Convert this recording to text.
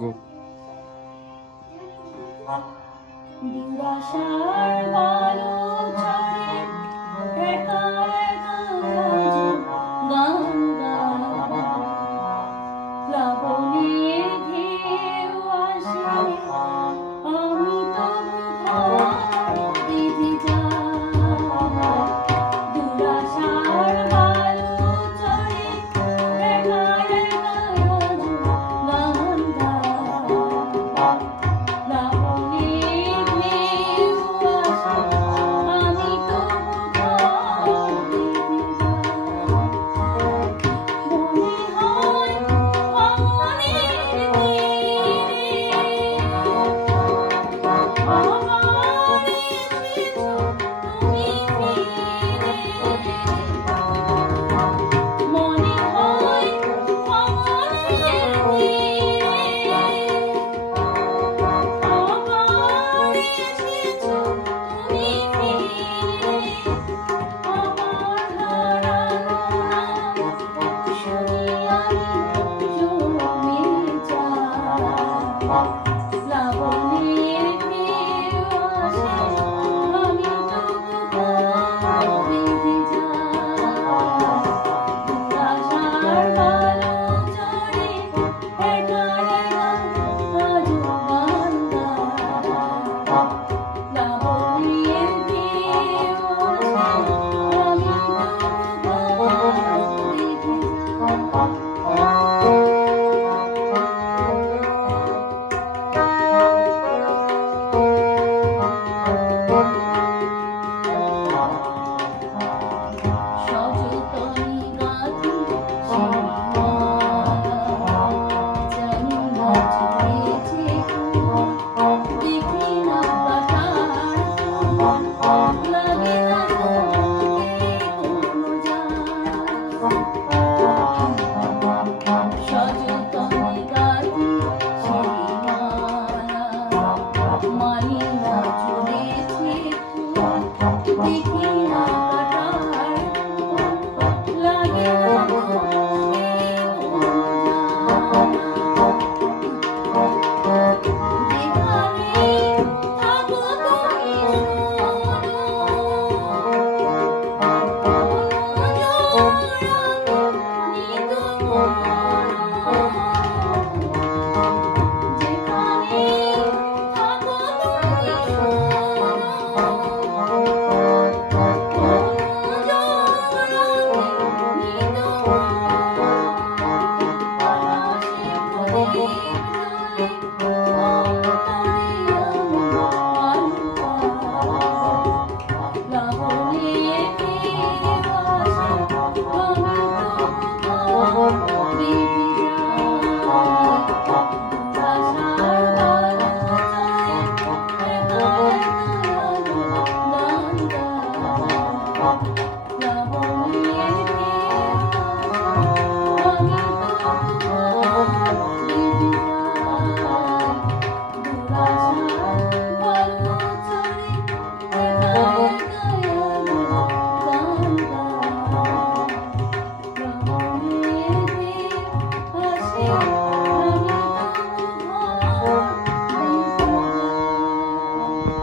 গো। দিবাসার বালু ছড়ে একা একা গান গাওয়া, প্লাবনের ঢেউ আসে আমি তবু ঘর বেঁধে যাই। দিবাসার বালু ছড়ে একা একা গান গাওয়া, প্লাবনের ঢেউ আসে আমি তবু ঘর বেঁধে যাই। মনে হয় ভবনের তীরে আবার এসেছো তুমি ফিরে। মনে হয় ভবনের তীরে আবার এসেছো তুমি ফিরে। আমার হারানো নাম শুনি আমি জমে যাই। প্লাবনের ঢেউ আসে আমি তবু ঘর বেঁধে যাই। দিবাসার বালু চড়ে একা একা আজও গান গাই। প্লাবনের ঢেউ আসে আমি তবু ঘর বেঁধে যাই। সযতনে গাঁথি সেই মালা, জানি না ঝুলেছে কোন, দেখি না কাটার কোন, লাগে না চোখে কোনো জ্বালা। সযতনে গাঁথি সেই মালা, মানি না ঝুলেছে কোন, দেখি না কাটার কোন, লাগে না চোখে কোনো জ্বালা। যেখানে থাকো তুমি শোনো, অনুজোড়াকে নিত যেখানে থাকো তুমি শোনো, অনুজোড়াকে নিত আকাশে প্রদীপ জ্বলে অন্তরে আমি আলো পাই। প্লাবনের ঢেউ আসে আমি তবু ঘর বেঁধে